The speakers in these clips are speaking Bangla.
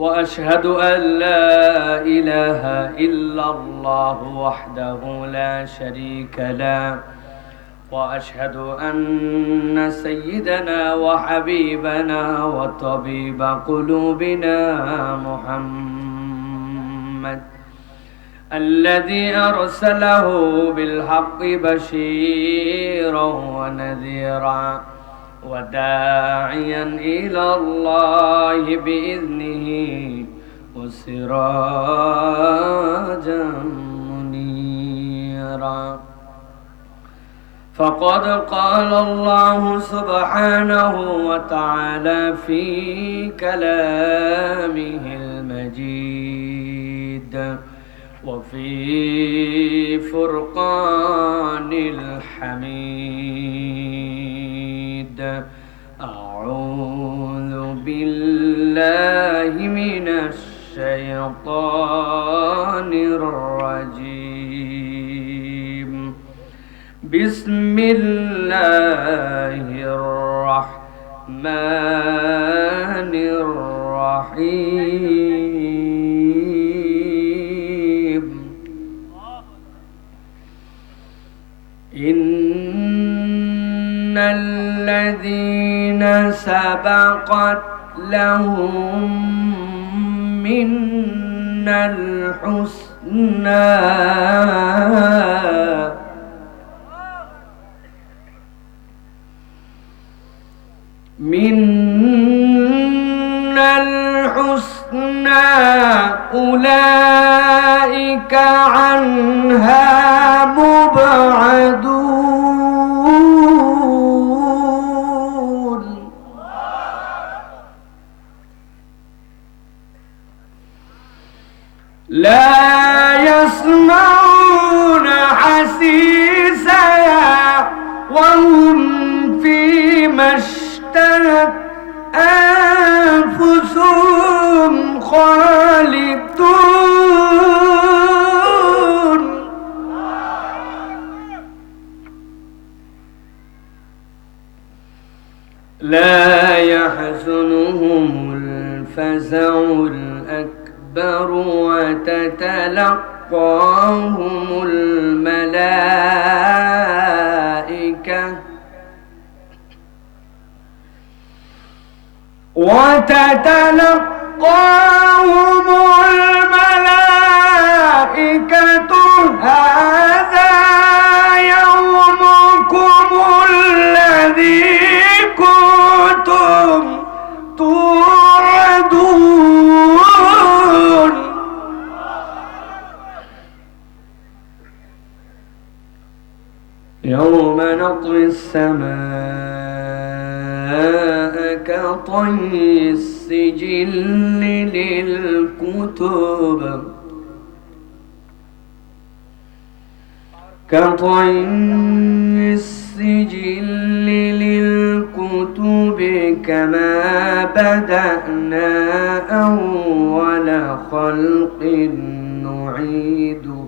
وأشهد أن لا إله إلا الله وحده لا شريك له وأشهد أن سيدنا وحبيبنا وطبيب قلوبنا محمد الذي أرسله بالحق بشيرا ونذيرا. وداعيا إلى الله بإذنه وسراجا منيرا. فقد قال الله سبحانه وتعالى في كلامه المجيد وفي فرقان الحميد. بالله من الشيطان الرجيم. بسم الله الرحمن الرحيم. إن الذين سبقت لهم منا الحسنى. منا الحسنى أولئك عنها مبعدون. أنفسهم خالدون. لا يحزنهم الفزع الأكبر وتتلقاهم وتتلقاهم الملائكة هذا يومكم الذي كنتم توعدون. يوم نطوي السماء كطي السجل للكتب. كطي السجل للكتب كما بدأنا أول خلق نعيده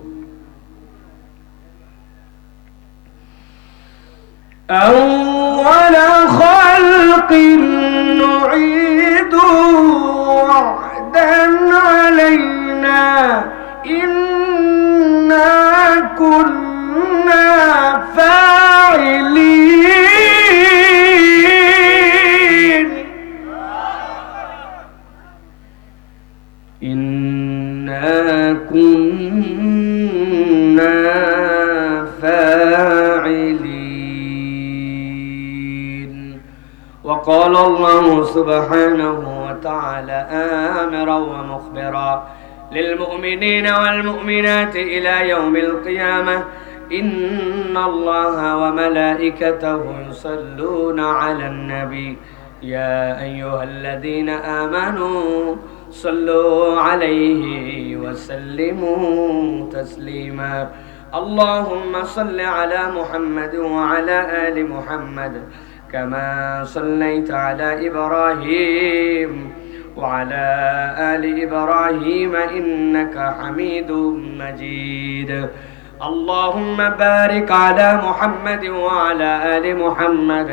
أول خلق نعيد. وعدا علينا إنا كنا فاعلين. إنا كنا فاعلين. وقال الله سبحانه وتعالى آمرا ومخبرا للمؤمنين والمؤمنات إلى يوم القيامة إن الله وملائكته يصلون على النبي. يا أيها الذين آمنوا صلوا عليه وسلموا تسليما. اللهم صل على محمد وعلى آل محمد كما صليت على إبراهيم وعلى آل إبراهيم إنك حميد مجيد اللهم بارك على محمد وعلى آل محمد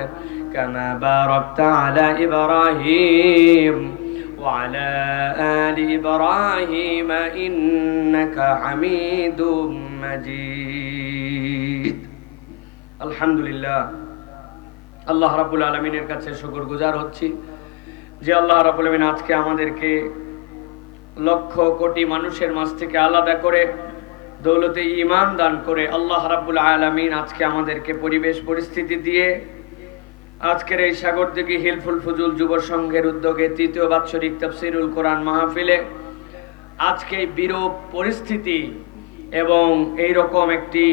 كما باركت على إبراهيم وعلى آل إبراهيم إنك حميد مجيد الحمد لله আল্লাহ রাব্বুল আলমিনের কাছে শুকর গুজার হচ্ছি যে আল্লাহ রাব্বুল আলমিন আজকে আমাদেরকে লক্ষ কোটি মানুষের মাঝ থেকে আলাদা করে দৌলতে ইমান দান করে আল্লাহ রাব্বুল আলমিন আজকে আমাদেরকে পরিবেশ পরিস্থিতি দিয়ে আজকের এই সাগরদিঘি হিলফুল ফুজুল যুব সংঘের উদ্যোগে তৃতীয় বাৎসরিক তফসিরুল কোরআন মাহফিলে আজকে বিরূপ পরিস্থিতি এবং এই রকম একটি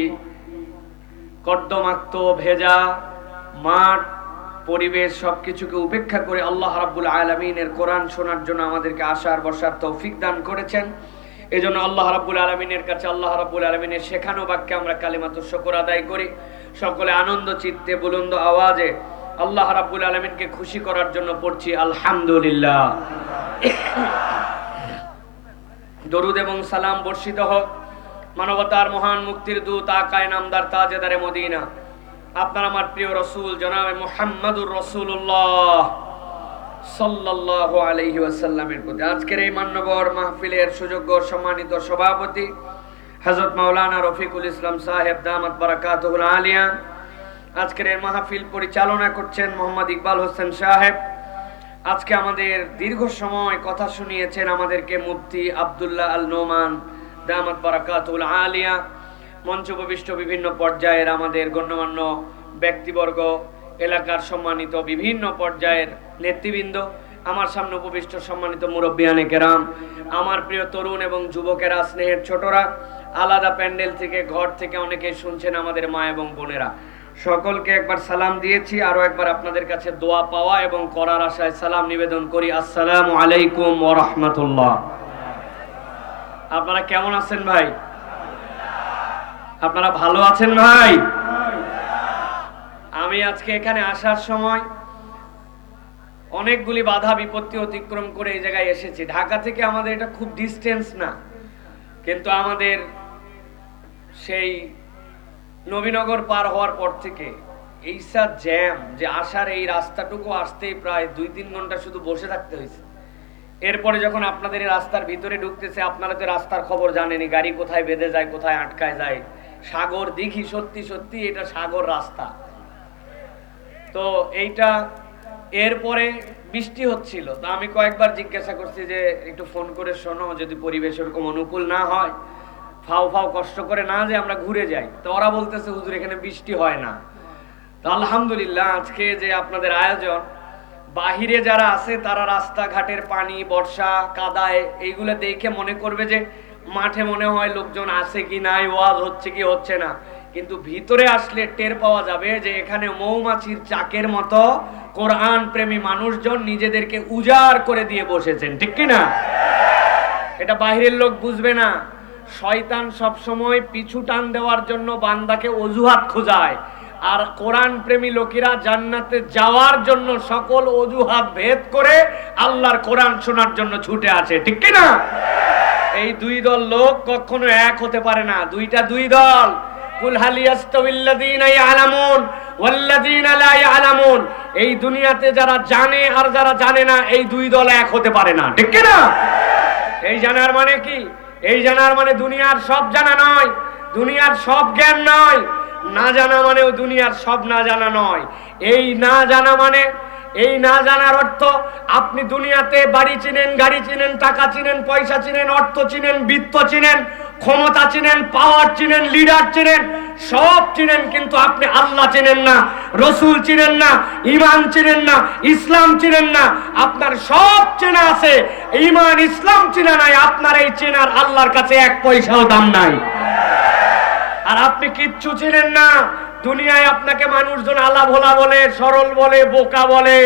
কর্দমাক্ত, ভেজা মাঠ পরিবেশ সবকিছুকে উপেক্ষা করে আল্লাহ রাব্বুল আলমিনের কোরআন শোনার জন্য আমাদেরকে আসার বসার তৌফিক দান করেছেন। এই জন্য আল্লাহ রাব্বুল আলমিনের কাছে আল্লাহ রাব্বুল আলমিনের শেখানো বাক্যে আমরা কালিমাত শকর আদায় করি। সকলে আনন্দ, চিত্তে, বুলন্দ আওয়াজে আল্লাহ রাব্বুল আলমিনকে খুশি করার জন্য পড়ছি, আলহামদুলিল্লাহ। দরুদ এবং সালাম বর্ষিত হোক। মানবতার মহান মুক্তির দূত, আকায় নামদার, তাজেদারে মদিনা। আপনার আমার প্রিয় রসুল জনাবে মোহাম্মদুর রসুল্লাহ সাল্লাল্লাহু আলাইহি ওয়াসাল্লামের প্রতি। আজকের এই মান্যবর মাহফিলের সুযোগ্য সম্মানিত সভাপতি হযরত মাওলানা রফিকুল ইসলাম সাহেব দামাত বারাকাতুহুল আলিয়া। আজকের এই মাহফিল পরিচালনা করছেন মোহাম্মদ ইকবাল হোসেন সাহেব। আজকে আমাদের দীর্ঘ সময় কথা শুনিয়েছেন আমাদেরকে মুফতি আব্দুল্লাহ আল নোমান দামাত বারাকাতুল আলিয়া। মঞ্চপ্রবিষ্ট বিভিন্ন পর্যায়ের আমাদের গণ্যমান্য ব্যক্তিবর্গ, এলাকার সম্মানিত বিভিন্ন পর্যায়ের নেতৃবৃন্দ, আমার সামনে উপবিষ্ট সম্মানিত মুরব্বিয়ানে কেরাম, আমার প্রিয় তরুণ এবং যুবকেরা, স্নেহের ছোটরা, আলাদা প্যান্ডেল থেকে, ঘর থেকে অনেকে শুনছেন আমাদের মা এবং বোনেরা। সকলকে একবার সালাম দিয়েছি আরও একবার আপনাদের কাছে দোয়া পাওয়া এবং করার আশায় সালাম নিবেদন করি। আসসালামু আলাইকুম ওয়া রাহমাতুল্লাহ। আপনারা কেমন আছেন ভাই? আপনারা ভালো আছেন ভাই? আমি আজকে এখানে আসার সময় অনেকগুলি বাধা বিপত্তি অতিক্রম করে এই জায়গায় এসেছি। ঢাকা থেকে আমাদের এটা খুব ডিস্টেন্স না। কিন্তু আমাদের সেই নবীনগর পার হওয়ার পর থেকে এইসা জ্যাম যে আসার এই রাস্তাটুকু আসতেই প্রায় দুই তিন ঘণ্টা শুধু বসে থাকতে হয়েছে। এরপরে যখন আপনাদের রাস্তার ভিতরে ঢুকতেছে, আপনারা তো রাস্তার খবর জানেনি গাড়ি কোথায় বেঁধে যায়, কোথায় আটকায় যায়। সাগর দিঘি, সত্যি সত্যি, এটা সাগর রাস্তা। তো এইটা এরপরে বৃষ্টি হচ্ছিল। তো আমি কয়েকবার জিজ্ঞাসা করছি যে, একটু ফোন করে শোনো, যদি পরিবেশ ওরকম অনুকূল না হয়, ফাও ফাও কষ্ট করে না যে আমরা ঘুরে যাই। তো ওরা বলতেছে, হুজুর, এখানে বৃষ্টি হয় না। তো আলহামদুলিল্লাহ, আজকে যে আপনাদের আয়োজন, বাহিরে যারা আছে, তারা রাস্তাঘাটের পানি, বর্ষা, কাদায়, এইগুলো দেখে মনে করবে যে মাঠে মনে হয় লোকজন আছে কি নাই, ওয়াজ হচ্ছে কি হচ্ছে না। কিন্তু ভিতরে আসলে টের পাওয়া যাবে যে এখানে মৌমাছির চাকের মতো কোরআন প্রেমী মানুষজন নিজেদেরকে উজাড় করে দিয়ে বসেছেন, ঠিক কি না? এটা বাহিরের লোক বুঝবে না। শয়তান সব সময় পিছু টান দেওয়ার জন্য বান্দাকে অজুহাত খোঁজায়। আর কোরআন প্রেমী লোকেরা জান্নাতে যাওয়ার জন্য সকল অজুহাত ভেদ করে আল্লাহর কোরআন শোনার জন্য ছুটে আছে ঠিক কি না? এই দুই দল লোক কখনো এক হতে পারে না। দুইটা দুই দল। এই দুনিয়াতে যারা জানে আর যারা জানে না, এই দুই দল এক হতে পারে না। ঠিক না এই জানার মানে কি? এই জানার মানে দুনিয়ার সব জানা নয়, দুনিয়ার সব জ্ঞান নয়। না জানা মানেও দুনিয়ার সব না জানা নয়। এই না জানা মানে এই না জানার অর্থ আপনি দুনিয়াতে বাড়ি চিনেন, গাড়ি চিনেন, টাকা চিনেন, পয়সা চিনেন, অর্থ চিনেন, বৃত্ত চিনেন, ক্ষমতা চিনেন পাওয়ার চিনেন লিডার চিনেন, সব চিনেন কিন্তু আপনি আল্লাহ চিনেন না, রসুল চিনেন না ইমান চিনেন না, ইসলাম চিনেন না। আপনার সব চেনা আছে। ইমান, ইসলাম চেনা নাই। আপনার এই চেনার আল্লাহর কাছে এক পয়সাও দাম নাই। আর আপনি কিচ্ছু চিনেন না। দুনিয়ায় আপনাকে মানুষজন আলা ভোলা বলে, সরল বলে, বোকা বলে,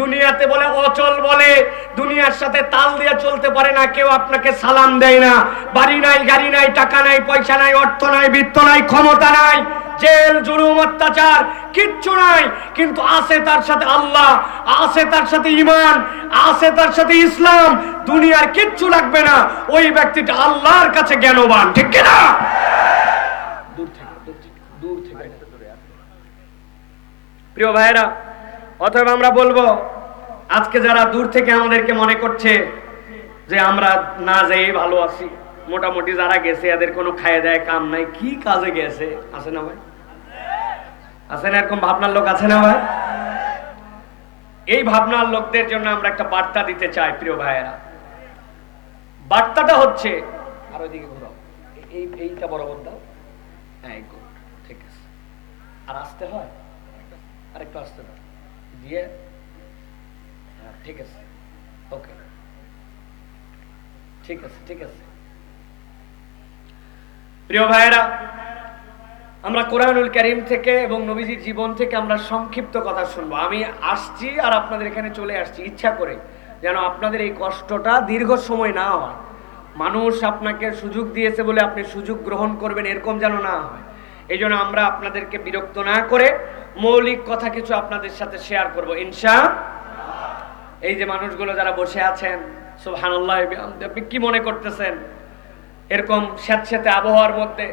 দুনিয়াতে বলে, অচল বলে, দুনিয়ার সাথে তাল দিয়ে চলতে পারে না, কেউ আপনাকে সালাম দেয় না। বাড়ি নাই, গাড়ি নাই, টাকা নাই, পয়সা নাই, অর্থ নাই, বৃত্ত নাই, ক্ষমতা নাই, জেল, জুলুম, অত্যাচার, কিচ্ছু নাই। কিন্তু আছে তার সাথে আল্লাহ, আছে তার সাথে ইমান আছে তার সাথে ইসলাম। দুনিয়ার কিচ্ছু লাগবে না। ওই ব্যক্তিটা আল্লাহর কাছে জ্ঞানবান, ঠিক কিনা দূর থেকে দূর থেকে দূর থেকে প্রিয় ভাইরা অতএব আমরা বলব, আজকে যারা দূর থেকে আমাদেরকে মনে করছে যে আমরা না যেয়ে ভালো আছি, মোটামুটি যারা গেছে, এদের কোনো খায় দেয়, কাম নাই, কি কাজে গেছে? আছে না ভাই? আছে না এরকম ভাবনার লোক আছে না ভাই? এই ভাবনার লোকদের জন্য আমরা একটা বার্তা দিতে চাই, প্রিয় ভাইয়েরা। বার্তাটা হচ্ছে, আর ওইদিকে ঘুরো এই, এইটা বরাবর দাও। হ্যাঁ ঠিক আছে। আর আসতে হয়? আরেকটু আসতে দাও। দিয়ে হ্যাঁ ঠিক আছে। ওকে। ঠিক আছে ঠিক আছে। প্রিয় ভাইয়েরা, আমরা কোরআনুল করিম থেকে এবং নবীজির জীবন থেকে আমরা সংক্ষিপ্ত কথা শুনব। আমি আসছি আর আপনাদের এখানে চলে আসছি। ইচ্ছা করে যেন আপনাদের এই কষ্টটা দীর্ঘ সময় না হয়। মানুষ আপনাকে সুযোগ দিয়েছে বলে আপনি সুযোগ গ্রহণ করবেন, এরকম যেন না হয়। এই জন্য আমরা আপনাদেরকে বিরক্ত না করে মৌলিক কথা কিছু আপনাদের সাথে শেয়ার করব ইনশা এই যে মানুষগুলো যারা বসে আছেন, সুবহানাল্লাহ, আপনি কি মনে করতেছেন? এরকম স্যাঁতস্যাঁতে আবহাওয়ার মধ্যে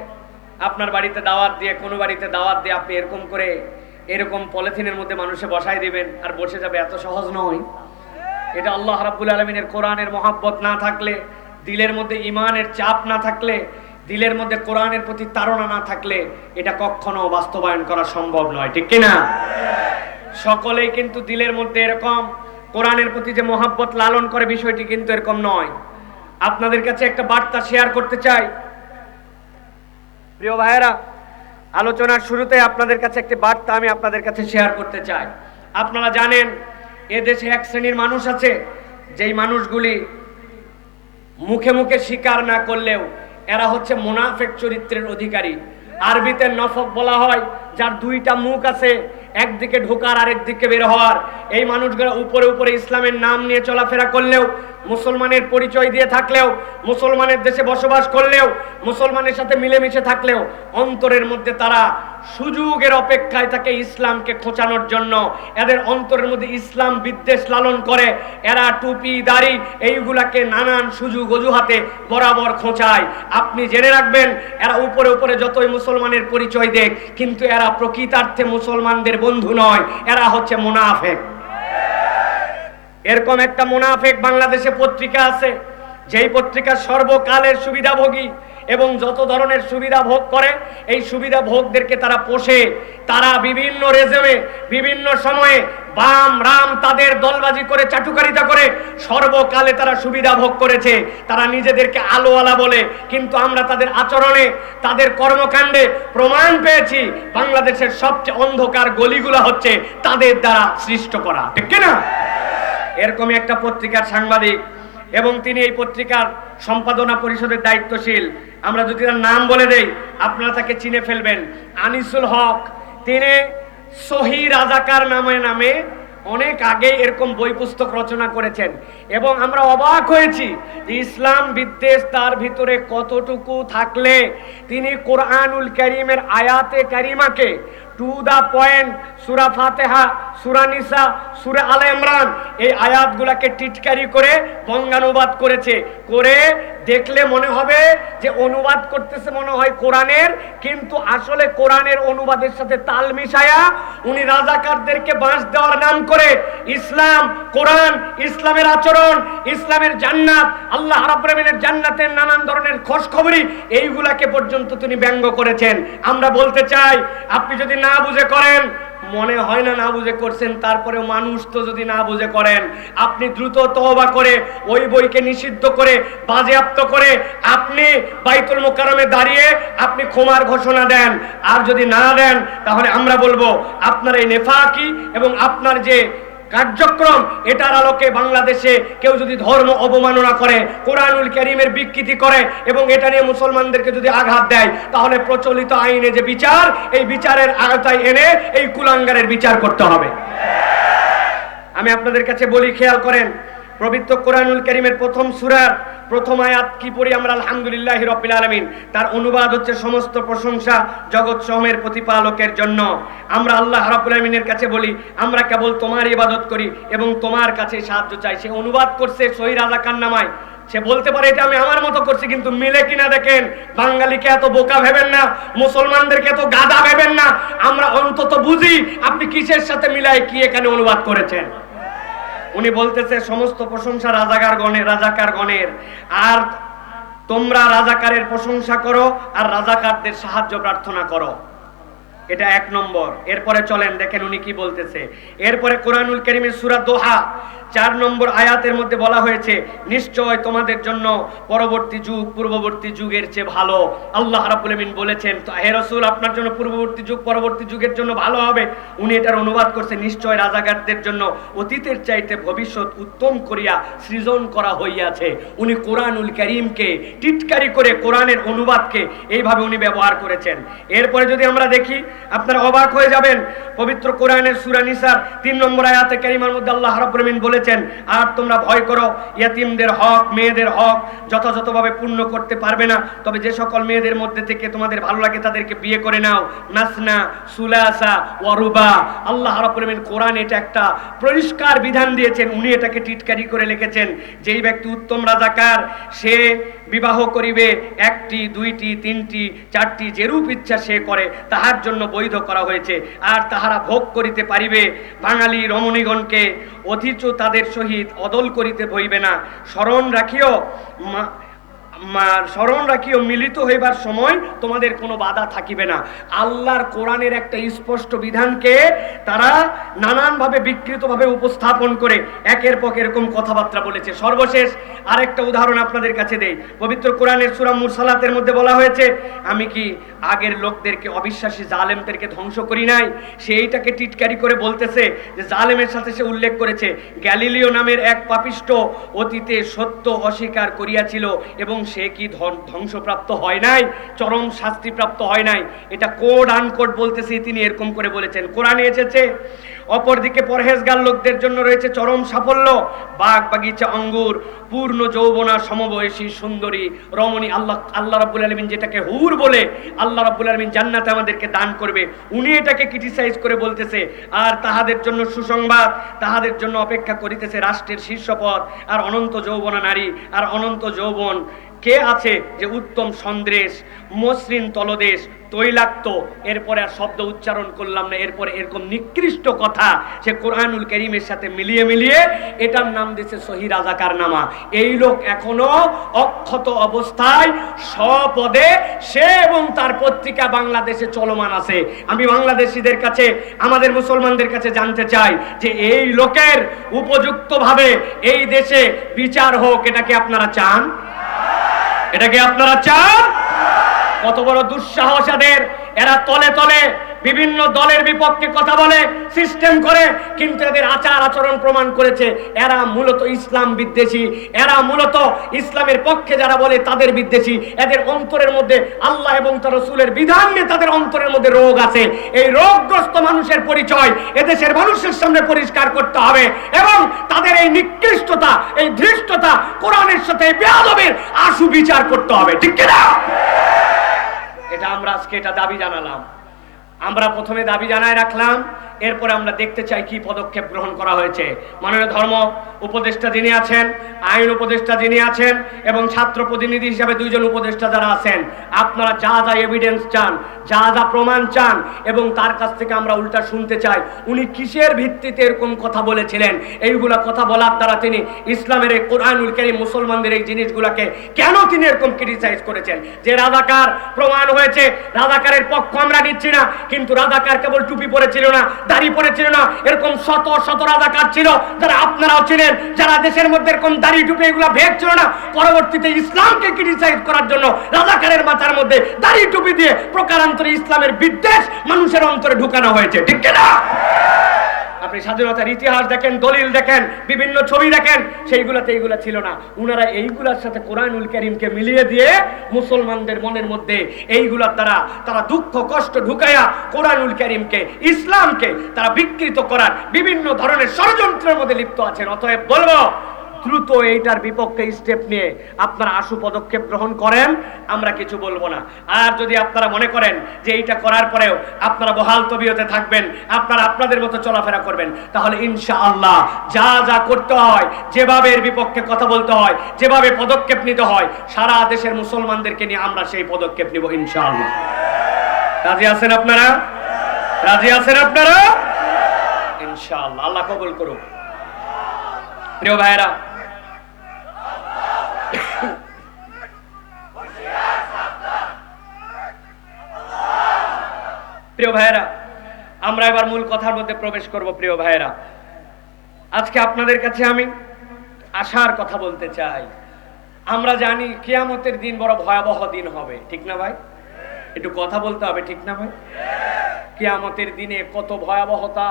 আপনার বাড়িতে দাওয়াত দিয়ে, কোনো বাড়িতে দাওয়াত দিয়ে আপনি এরকম করে এরকম পলিথিনের মধ্যে মানুষে বসাই দিবেন আর বসে যাবে এত সহজ নয়। এটা আল্লাহ রাব্বুল আলমিনের কোরআনের মহাব্বত না থাকলে, দিলের মধ্যে ইমানের চাপ না থাকলে দিলের মধ্যে কোরআনের প্রতি তাড়না না থাকলে এটা কখনো বাস্তবায়ন করা সম্ভব নয়, ঠিক কিনা? সকলেই কিন্তু দিলের মধ্যে এরকম কোরআনের প্রতি যে মহাব্বত লালন করে বিষয়টি কিন্তু এরকম নয়। আপনাদের কাছে একটা বার্তা শেয়ার করতে চাই। প্রিয় ভাইয়েরা, আলোচনার শুরুতে আপনাদের কাছে একটি বার্তা আমি আপনাদের কাছে শেয়ার করতে চাই। আপনারা জানেন, এ দেশে এক শ্রেণির মানুষ আছে, যেই মানুষগুলি মুখে মুখে স্বীকার না করলেও এরা হচ্ছে মোনাফেক চরিত্রের অধিকারী। আরবিতে নফক বলা হয়, যার দুইটা মুখ আছে, একদিকে ঢোকার আর একদিকে বের হওয়ার। এই মানুষগুলো উপরে উপরে ইসলামের নাম নিয়ে চলাফেরা করলেও, মুসলমানের পরিচয় দিয়ে থাকলেও, মুসলমানের দেশে বসবাস করলেও, মুসলমানের সাথে মিলেমিশে থাকলেও, অন্তরের মধ্যে তারা সুযোগের অপেক্ষায় থাকে ইসলামকে খোঁচানোর জন্য এদের অন্তরের মধ্যে ইসলাম বিদ্বেষ লালন করে। এরা টুপি, দাড়ি এইগুলাকে নানান সুযোগ অজুহাতে বরাবর খোঁচায়। আপনি জেনে রাখবেন, এরা উপরে উপরে যতই মুসলমানের পরিচয় দেখ, কিন্তু এরা প্রকৃতার্থে মুসলমানদের বন্ধু নয়। এরা হচ্ছে মোনাফেক। এরকম একটা মোনাফেক বাংলাদেশে পত্রিকা আছে। যেই পত্রিকা সর্বকালের সুবিধাভোগী এবং যত ধরনের সুবিধা ভোগ করে, এই সুবিধা ভোগদেরকে তারা পোষে। তারা বিভিন্ন রেজমে, বিভিন্ন সময়ে বাম, রাম তাদের দলবাজি করে, চাটুকারিতা করে, সর্বকালে তারা সুবিধা ভোগ করেছে। তারা নিজেদেরকে আলোয়ালা বলে, কিন্তু আমরা তাদের আচরণে, তাদের কর্মকাণ্ডে প্রমাণ পেয়েছি, বাংলাদেশের সবচেয়ে অন্ধকার গলিগুলো হচ্ছে তাদের দ্বারা সৃষ্ট করা। ঠিক কিনা? এরকমই একটা পত্রিকার সাংবাদিক এবং তিনি এই পত্রিকার সম্পাদনা পরিষদের দায়িত্বশীল। আমরা যদি তার নাম বলে দেই, আপনারা তাকে চিনে ফেলবেন। আনিসুল হক, তিনি সহি রাজাকার নামে নামে অনেক আগে এরকম বই পুস্তক রচনা করেছেন। এবং আমরা অবাক হয়েছি ইসলাম বিদ্বেষ তার ভিতরে কতটুকু থাকলে। তিনি কোরআনুল করিমের আয়াতে কারিমাকে টু দা পয়েন্ট সুরা ফাতেহা, সুরা নিসা, সুরা আল ইমরান, এই আয়াতগুলাকে টিটকারি করে বঙ্গানুবাদ করেছে। করে দেখলে মনে হবে যে অনুবাদ করতেছে মনে হয় কোরআনের, কিন্তু আসলে কোরআনের অনুবাদের সাথে তাল মিশায়া উনি রাজাকারদেরকে বাঁশ দেওয়ার নাম করে ইসলাম, কোরআন, ইসলামের আচরণ, ইসলামের জান্নাত, আল্লাহ রাব্বুল জান্নাতের নানান ধরনের খোঁজখবরি এইগুলাকে পর্যন্ত তিনি ব্যঙ্গ করেছেন। আমরা বলতে চাই, আপনি যদি না বুঝে করেন মনে হয় না না বুঝে করছেন তারপরে মানুষ তো যদি না বুঝে করেন, আপনি দ্রুত তহবা করে ওই বইকে নিষিদ্ধ করে, বাজেয়াপ্ত করে আপনি বাইতুল মোকারমে দাঁড়িয়ে আপনি ক্ষমার ঘোষণা দেন। আর যদি না দেন, তাহলে আমরা বলব, আপনার এই নেফাকি এবং আপনার যে কার্যক্রম এটার আলোকে বাংলাদেশে কেউ যদি ধর্ম অবমাননা করে, কোরআনুল করিমের বিকৃতি করে এবং এটা নিয়ে মুসলমানদেরকে যদি আঘাত দেয়, তাহলে প্রচলিত আইনে যে বিচার, এই বিচারের আওতায় এনে এই কুলাঙ্গারের বিচার করতে হবে। আমি আপনাদের কাছে বলি, খেয়াল করেন, পবিত্র কোরআনুল করিমের প্রথম সুরার প্রথম আয়াত কি পড়ি আমরা? আলহামদুলিল্লাহ রব্বিল আলামিন। তার অনুবাদ হচ্ছে সমস্ত প্রশংসা জগৎ সমের প্রতিপালকের জন্য। আমরা আল্লাহ রাব্বুল আলামিনের কাছে বলি, আমরা কেবল তোমার ইবাদত করি এবং তোমার কাছে সাহায্য চাই। সে অনুবাদ করছে সহি রাজাকার নামায়। সে বলতে পারে, এটা আমি আমার মতো করছি, কিন্তু মিলে কিনা দেখেন? বাঙালিকে এত বোকা ভেবেন না, মুসলমানদেরকে এত গাদা ভেবেন না। আমরা অন্তত বুঝি আপনি কিসের সাথে মিলাই কি এখানে অনুবাদ করেছেন? উনি বলতেছে, সমস্ত প্রশংসা রাজাকার গণের রাজাকার গণের। আর তোমরা রাজাকারের প্রশংসা করো, আর রাজাকারদের সাহায্য প্রার্থনা করো। এটা এক নম্বর। এরপরে চলেন, দেখেন উনি কি বলতেছে। এরপরে কোরআনুল করিমের সুরা দোহা। চার নম্বর আয়াতের মধ্যে বলা হয়েছে, নিশ্চয় তোমাদের জন্য পরবর্তী যুগ পূর্ববর্তী যুগের চেয়ে ভালো। আল্লাহ আমিন বলেছেন, তো হে রাসূল, আপনার জন্য পূর্ববর্তী যুগ পরবর্তী যুগের জন্য ভালো হবে। উনি এটার অনুবাদ করছে, নিশ্চয় রাজাকারদের জন্য অতীতের চাইতে ভবিষ্যৎ উত্তম করিয়া সৃজন করা হইয়াছে। উনি কোরআনুল করিমকে টিটকারি করে কোরআনের অনুবাদকে এইভাবে উনি ব্যবহার করেছেন। এরপরে যদি আমরা দেখি, আপনারা অবাক হয়ে যাবেন, পবিত্র কোরআনের সূরা নিসার তিন নম্বর আয়াতে কারিমার মধ্যে আল্লাহ আমিন বলেছেন আর তোমরা ভয় করো, ইয়াতিমদের হক, মেয়েদের হক যথাযথভাবে পূর্ণ করতে পারবে না। তবে যে সকল মেয়েদের মধ্যে থেকে তোমাদের ভালো লাগে তাদেরকে বিয়ে করে নাও। নাসনা, সুলাসা, ওয়ারুবা। আল্লাহ রাব্বুল আমিন কোরআন এটা একটা পরিষ্কার বিধান দিয়েছেন। উনি এটাকে টিটকারি করে লিখেছেন, যেই ব্যক্তি উত্তম রাজাকার, সে বিবাহ করিবে, একটি, দুইটি, তিনটি, চারটি, যেরূপ ইচ্ছা সে করে, তাহার জন্য বৈধ করা হয়েছে। আর তাহারা ভোগ করিতে পারিবে, বাঙালি রমণীগণকে, অথিচ তাদের সহিত অদল করিতে বইবে না। স্মরণ রাখিও স্মরণ রাখিও মিলিত হইবার সময় তোমাদের কোনো বাধা থাকিবে না? আল্লাহর কোরআনের একটা স্পষ্ট বিধানকে তারা নানানভাবে বিকৃতভাবে উপস্থাপন করে একের পর এরকম কথাবার্তা বলেছে। সর্বশেষ আরেকটা উদাহরণ আপনাদের কাছে দেই। পবিত্র কোরআনের সুরাম মুরসালাতের মধ্যে বলা হয়েছে, আমি কি আগের লোকদেরকে অবিশ্বাসী জালেমদেরকে ধ্বংস করি নাই? সেইটাকে টিটকারি করে বলতেছে যে জালেমের সাথে সে উল্লেখ করেছে, গ্যালিলিও নামের এক পাপিষ্ট অতীতে সত্য অস্বীকার করিয়াছিল এবং সে কি ধ্বংসপ্রাপ্ত হয় নাই? চরম শাস্তিপ্রাপ্ত হয় নাই? এটা কোড আনকোড বলতেছে, তিনি এরকম করে বলেছেন। কোরআনে এসেছে, অপরদিকে পরহেজগার লোকদের জন্য রয়েছে চরম সাফল্য। বাগ বাগিচা অঙ্গুর পূর্ণ যৌবনা, সমবয়সী, সুন্দরী, রমণী, আল্লাহ আল্লাহ রাব্বুল আলমিন যেটাকে হুর বলে, আল্লাহ রাব্বুল আলমিন জান্নাতে আমাদেরকে দান করবে। উনি এটাকে ক্রিটিসাইজ করে বলতেছে, আর তাহাদের জন্য সুসংবাদ, তাহাদের জন্য অপেক্ষা করিতেছে রাষ্ট্রের শীর্ষপদ আর অনন্ত যৌবনা নারী, আর অনন্ত যৌবন কে আছে যে উত্তম সন্দেশ, মসৃণ তলদেশ, তৈলাক্ত? এরপরে আর শব্দ উচ্চারণ করলাম না, এরপরে এরকম নিকৃষ্ট কথা সে কোরআনুল করিমের সাথে মিলিয়ে মিলিয়ে এটার নাম দিয়েছে সহি রাজাকার নামা এই লোক এখনও অক্ষত অবস্থায় স্বপদে, সে এবং তার পত্রিকা বাংলাদেশে চলমান আছে। আমি বাংলাদেশিদের কাছে, আমাদের মুসলমানদের কাছে জানতে চাই যে এই লোকের উপযুক্তভাবে এই দেশে বিচার হোক এটাকে আপনারা চান? এটাকে আপনারা চান? কত বড় দুঃসাহসাদের এরা তলে তলে বিভিন্ন দলের বিপক্ষে কথা বলে সিস্টেম করে, কিন্তু এদের আচার আচরণ প্রমাণ করেছে, এরা মূলত ইসলাম বিদ্বেষী, এরা মূলত ইসলামের পক্ষে যারা বলে তাদের বিদ্বেষী। এদের অন্তরের মধ্যে আল্লাহ এবং তার রসুলের বিধান নিয়ে তাদের অন্তরের মধ্যে রোগ আছে। এই রোগগ্রস্ত মানুষের পরিচয় এদেশের মানুষের সামনে পরিষ্কার করতে হবে এবং তাদের এই নিকৃষ্টতা, এই ধৃষ্টতা কোরআনের সাথে বেয়াদবের আশু বিচার করতে হবে। ঠিক কিনা? এটা আমরা আজকে এটা দাবি জানালাম। আমরা প্রথমে দাবি জানায় রাখলাম এরপরে আমরা দেখতে চাই কি পদক্ষেপ গ্রহণ করা হয়েছে। মাননীয় ধর্ম উপদেষ্টা যিনি আছেন, আইন উপদেষ্টা যিনি আছেন, এবং ছাত্র প্রতিনিধি হিসাবে দুইজন উপদেষ্টা যারা আছেন, আপনারা যা যা এভিডেন্স চান, যা যা প্রমাণ চান, এবং তার কাছ থেকে আমরা উল্টা শুনতে চাই। উনি কিসের ভিত্তিতে এরকম কথা বলেছিলেন? এইগুলা কথা বলার দ্বারা তিনি ইসলামের এই কোরআনুল কারীম মুসলমানদের এই জিনিসগুলাকে কেন তিনি এরকম ক্রিটিসাইজ করেছেন? যে রাজাকার প্রমাণ হয়েছে, রাজাকারের পক্ষ আমরা নিচ্ছি না, কিন্তু রাজাকার কেবল টুপি পরেছিল না দাড়ি পরেছিল না। এরকম শত শত রাজাকার ছিল, যারা আপনারাও ছিলেন, যারা দেশের মধ্যে এরকম দাড়ি টুপি এগুলো ভেদ ছিল না। পরবর্তীতে ইসলামকে ক্রিটিসাইজ করার জন্য রাজাকারের মাথার মধ্যে দাড়ি টুপি দিয়ে প্রকারান্তরে ইসলামের বিদ্বেষ মানুষের অন্তরে ঢুকানো হয়েছে। ঠিক কিনা? আপনি স্বাধীনতার ইতিহাস দেখেন, দলিল দেখেন, বিভিন্ন ছবি দেখেন, সেইগুলাতে এইগুলা ছিল না। উনারা এইগুলার সাথে কোরআনুল করিমকে মিলিয়ে দিয়ে মুসলমানদের মনের মধ্যে এইগুলার দ্বারা তারা দুঃখ, কষ্ট ঢুকাইয়া কোরআনুল করিমকে, ইসলামকে তারা বিকৃত করার বিভিন্ন ধরনের ষড়যন্ত্রের মধ্যে লিপ্ত আছেন। অতএব বলব দ্রুত এইটার বিপক্ষে স্টেপ নিয়ে আপনারা আশু পদক্ষেপ গ্রহণ করেন, আমরা কিছু বলব না। আর যদি আপনারা মনে করেন যে এইটা করার পরেও আপনারা বহাল তবিয়তে থাকবেন, আপনারা আপনাদের মতো চলাফেরা করবেন, তাহলে ইনশা আল্লাহ যা যা করতে হয়, যেভাবে এর বিপক্ষে কথা বলতে হয়, যেভাবে পদক্ষেপ নিতে হয়, সারা দেশের মুসলমানদেরকে নিয়ে আমরা সেই পদক্ষেপ নিব ইনশা আল্লাহ রাজি আছেন আপনারা? রাজি আছেন আপনারা? ইনশাআল্লাহ, আল্লাহ কবুল করুন প্রিয় ভাইরা প্রিয় ভাইয়েরা, আমরা এবার মূল কথার মধ্যে প্রবেশ করব, প্রিয় ভাইয়েরা। আজকে আপনাদের কাছে আমি আশার কথা বলতে চাই। আমরা জানি কেয়ামতের দিন বড় ভয়াবহ দিন হবে, ঠিক না ভাই? একটু কথা বলতে হবে, ঠিক না ভাই? কেয়ামতের দিনে কত ভয়াবহতা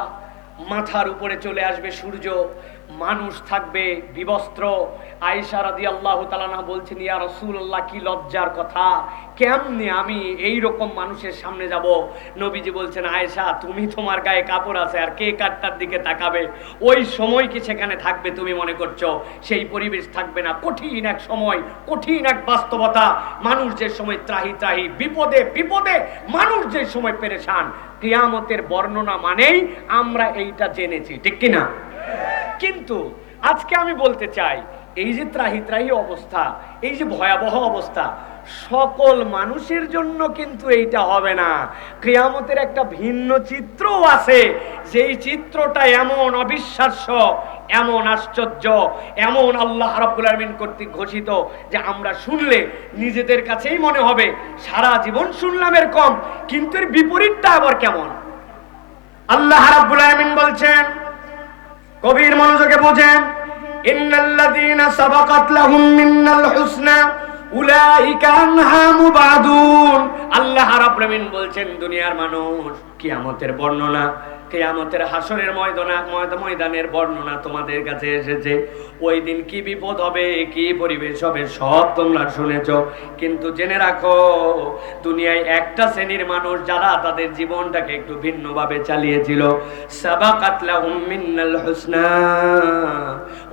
মাথার উপরে চলে আসবে সূর্য। মানুষ থাকবে বিবস্ত্র। আয়েশা রাদি আল্লাহ তালানা বলছেন, ইয়া রসুল্লাহ কি লজ্জার কথা। কেমনে আমি এই রকম মানুষের সামনে যাব? নবীজি বলছেন, আয়েশা, তুমি তোমার গায়ে কাপড় আছে আর কে কাটটার দিকে তাকাবে? ওই সময় কি সেখানে থাকবে তুমি মনে করছ? সেই পরিবেশ থাকবে না। কঠিন এক সময়, কঠিন এক বাস্তবতা। মানুষ যে সময় ত্রাহি ত্রাহি, বিপদে বিপদে মানুষ যে সময় পেরেশান কিয়ামতের বর্ণনা মানেই আমরা এইটা জেনেছি, ঠিক কিনা? কিন্তু আজকে আমি বলতে চাই, এই যে ত্রাহি ত্রাহি অবস্থা, এই যে ভয়াবহ অবস্থা, সকল মানুষের জন্য কিন্তু এইটা হবে না। ক্রিয়ামতের একটা ভিন্ন চিত্রও আছে, যেই চিত্রটা এমন অবিশ্বাস্য এমন আশ্চর্য, এমন আল্লাহ রাব্বুল আলামিন কর্তৃক ঘোষিত যে আমরা শুনলে নিজেদের কাছেই মনে হবে, সারা জীবন শুনলাম এরকম, কিন্তু এর বিপরীতটা আবার কেমন? আল্লাহ রাব্বুল আলামিন বলছেন, কবির মনোযোগে বোঝেন, ইন্নাল্লাযীনা সাবাকাত লাহুম মিন্নাল হুসনা আল্লাহ বলছেন, দুনিয়ার মানুষ কিয়ামতের বর্ণনা কিয়ামতের হাসরের ময়দানা ময়দা ময়দানের বর্ণনা তোমাদের কাছে এসেছে। ওই দিন কি বিপদ হবে, কি পরিবেশ হবে, সব তোমরা শুনেছ। কিন্তু জেনে রাখো, দুনিয়ায় একটা শ্রেণির মানুষ যারা তাদের জীবনটাকে একটু ভিন্নভাবে চালিয়েছিল। সাবাকাত লাহুম মিন্নাল হুসনা।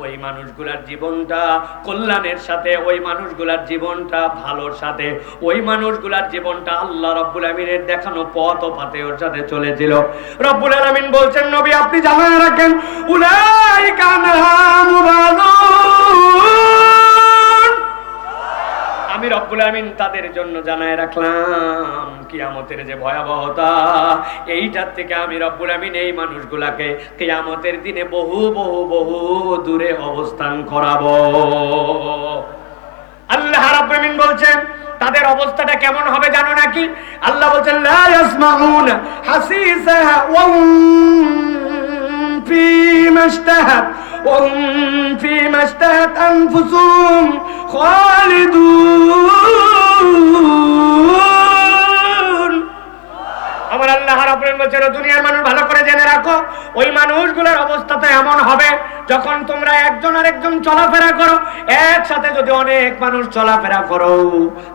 ওই মানুষগুলার জীবনটা কল্যাণের সাথে, ওই মানুষগুলার জীবনটা ভালোর সাথে, ওই মানুষগুলার জীবনটা আল্লাহ রব্বুল আমিনের দেখানো পথ ও পাতে ওর সাথে চলেছিল। রব্বুল আলামিন বলছেন, নবী, আপনি জানান রাখেন আনহা মুবাদুন আমি রব্বুল আমিন তাদের জন্য জানায় রাখলাম, কিয়ামতের যে ভয়াবহতা, এইটার থেকে আমি রব্বুল আমিন এই মানুষগুলাকে কিয়ামতের দিনে বহু বহু বহু দূরে অবস্থান করাবো। আল্লাহ রাব্বুল আমিন বলছেন, তাদের অবস্থাটা কেমন হবে জানো নাকি? আল্লাহ বলছেন, লা ইয়াসমাউনা হাসিসাহা ওয়া فيما اشتهت وهم فيما اشتهت أنفسهم خالدون আমার আল্লাহ রাব্বুল বলছেন ও দুনিয়ার মানুষ ভালো করে জেনে রাখো ওই মানুষগুলোর অবস্থা তো এমন হবে যখন তোমরা একজন আরেকজন চলাফেরা করো, একসাথে যদি অনেক মানুষ চলাফেরা করো,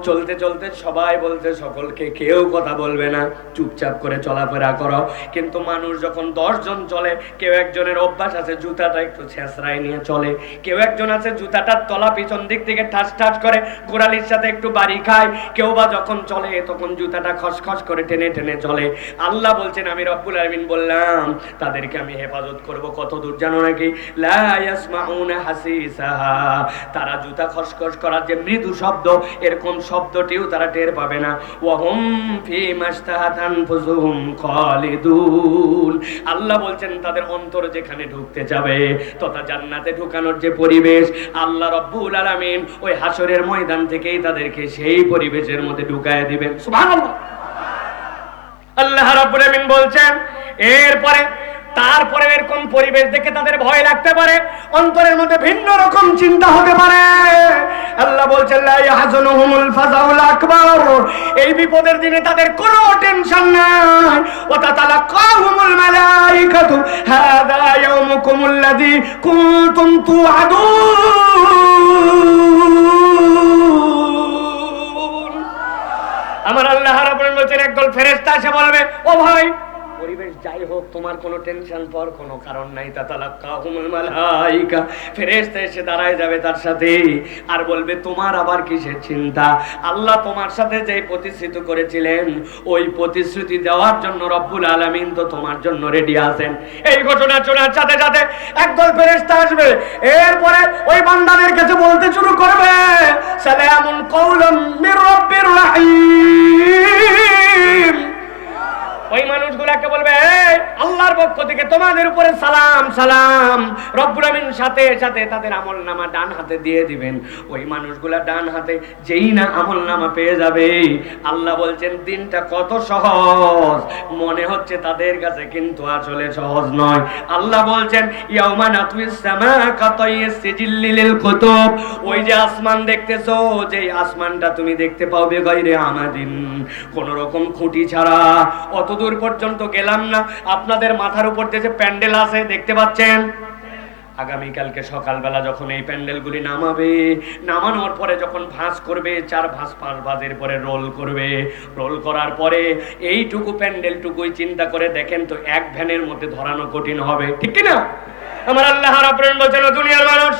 চলতে চলতে সবাই বলতে সকলকে কেউ কথা বলবে না। চুপচাপ করে চলাফেরা করো। কিন্তু মানুষ যখন দশ জন চলে, কেউ একজনের অভ্যাস আছে, জুতাটা একটু ছেঁচড়ায় নিয়ে চলে। কেউ একজন আছে, জুতাটার তলা পিছন দিক থেকে ঠাস ঠাস করে গোড়ালির সাথে একটু বাড়ি খায়। কেউ বা যখন চলে, তখন জুতাটা খসখস করে টেনে টেনে চলে। আল্লাহ বলছেন, আমি রব্বুল আলমিন বললাম, তাদেরকে আমি হেফাজত করব। কত দূর জানো নাকি? তারা জুতা খসখস করার যে মৃদু শব্দ, এরকম শব্দটিও তারা টের পাবে না। আল্লাহ বলছেন, তাদের অন্তর যেখানে ঢুকতে যাবে, তথা জান্নাতে ঢুকানোর যে পরিবেশ, আল্লাহ রব্বুল আলামিন ওই হাসরের ময়দান থেকেই তাদেরকে সেই পরিবেশের মধ্যে ঢুকায় দিবেন। আল্লাহ রাব্বুল আমিন বলছেন, এরপরে তারপরে এরকম পরিবেশ দেখে তাদের ভয় লাগতে পারে। অন্তরের মধ্যে ভিন্ন রকম চিন্তা হতে পারে। আল্লাহ বলছেন এই বিপদের দিনে তাদের কোনো টেনশন নাই। ও তালা কাহুমুল মালাইকাতু। হাদা ইয়াউমুকুমুল্লাযী কুনতুম তুআদুন। আমার আল্লাহ রাব্বুল বলছেন একদল ফেরেশতা এসে বলবে, ও ভাই পরিবেশ যাই হোক, তোমার কোনো টেনশন পর কোনো কারণ নাই। তাতালাক্কাহুমুল মালাইকা। ফেরেশতা এসে দাঁড়ায় যাবে তার সাথে। আর বলবে, তোমার আবার কিসের চিন্তা? আল্লাহ তোমার সাথে যেই প্রতিশ্রুতি করেছিলেন, ওই প্রতিশ্রুতি দেওয়ার জন্য রব্বুল আলামিন তো তোমার জন্য রেডি আছেন। এই ঘটনা শোনার সাথে সাথে একদল ফেরেশতা আসবে। এরপরে ওই বান্দাদের কাছে বলতে শুরু করবে, সালামুন কওলাম মির রাব্বির রাহিম। আল্লাহর পক্ষ থেকে তোমাদের উপরে সালাম সালাম। রব্বুল সাথে সাথে তাদের আমল নামা ডান হাতে দিয়ে দিবেন। ওই মানুষগুলা ডান হাতে যেই না আমল নামা পেয়ে যাবে। আল্লাহ বলছেন, দিনটা কত সহজ? মনে হচ্ছে তাদের কাছে কিন্তু আসলে সহজ নয়। আল্লাহ বলছেন, ইয়াউমা নাতুইস সামাকা তাইয়িস সিজিল্লিল কুতুব। ওই যে আসমান দেখতেছো যে আসমানটা তুমি দেখতে পাবে গায়রে আমাদিন। কোন রকম খুঁটি ছাড়া। অত দূর পর্যন্ত গেলাম না। আপনাদের মাথার উপর যে প্যান্ডেল আছে, দেখতে পাচ্ছেন? আগামীকালকে সকালবেলা যখন এই প্যান্ডেলগুলি নামাবে, নামানোর পরে যখন ভাঁজ করবে, চার ভাঁজ পাঁচ ভাঁজের পরে রোল করবে। রোল করার পরে এইটুকু প্যান্ডেলটুকুই চিন্তা করে দেখেন তো, এক ভ্যানের মধ্যে ধরানো কঠিন হবে। ঠিক কি না আমার আল্লাহ রাব্বুল বলছেন দুনিয়ার মানুষ,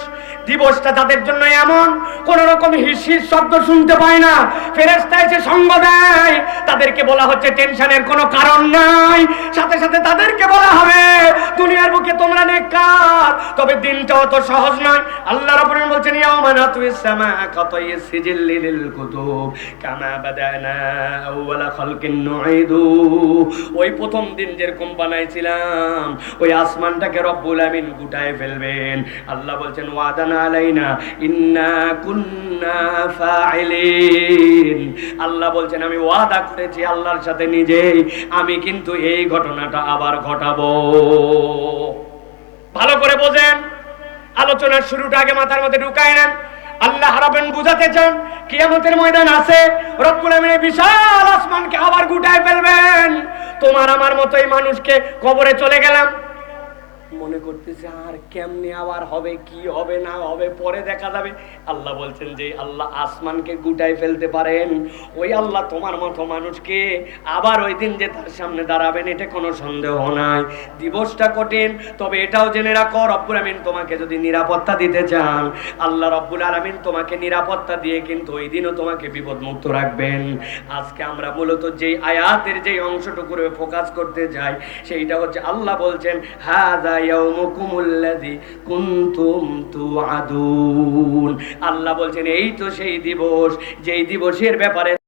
দিবসটা তাদের জন্য এমন, কোন রকম হিসির শব্দ শুনতে পায় না। ফেরেশতা এসে সঙ্গ দেয়। তাদেরকে বলা হচ্ছে, টেনশনের কোনো কারণ নাই। সাথে সাথে তাদেরকে বলা হবে, দুনিয়ার বুকে তোমরা নেককার। তবে দিনটা অত সহজ নয়। আল্লাহ রাব্বুল বলছেন, ইয়াউমা নাতুইস সামাকা তাইয়িস সিজিল্লিল কুতুব, কামা বাদানা আউওয়ালা খালকিন নুঈদু। ওই প্রথম দিন যেরকম বানাইছিলাম, ওই আসমানটাকে রব্বুল আমিন গুটায় ফেলবেন। আল্লাহ বলছেন আলাইনা, ইন্না কুন্না আল্লাহ বলছেন, আমি ওয়াদা করেছি আল্লাহর সাথে নিজেই। আমি কিন্তু এই ঘটনাটা আবার ঘটাবো। ভালো করে বোঝেন। আলোচনার শুরুটা আগে মাথার মধ্যে ঢুকায় নেন। আল্লাহ রাবেন বুঝাতে চান, কিয়ামতের ময়দান আছে। রব্বুল আমিন বিশাল আসমানকে আবার গুটায় ফেলবেন। তোমার আমার মতো এই মানুষকে কবরে চলে গেলাম। মনে করতেছে, আর কেমনে আবার হবে, কি হবে না হবে, পরে দেখা যাবে। আল্লাহ বলছেন যে, আল্লাহ আসমানকে গুটায় ফেলতে পারেন। ওই আল্লাহ তোমার মতো মানুষকে আবার ওই দিন যে তার সামনে দাঁড়াবেন, এটা কোনো সন্দেহ নাই। দিবসটা কঠিন, তবে এটাও জেনে রাখো, রব্বুল আমিন তোমাকে যদি নিরাপত্তা দিতে চান, আল্লাহ রব্বুল আলামিন তোমাকে নিরাপত্তা দিয়ে কিন্তু ওই দিনও তোমাকে বিপদমুক্ত রাখবেন। আজকে আমরা মূলত যেই আয়াতের যেই অংশটুকুর ফোকাস করতে যাই, সেইটা হচ্ছে আল্লাহ বলছেন হ্যাঁ আল্লাহ বলছেন এই তো সেই দিবস যেই দিবসের ব্যাপারে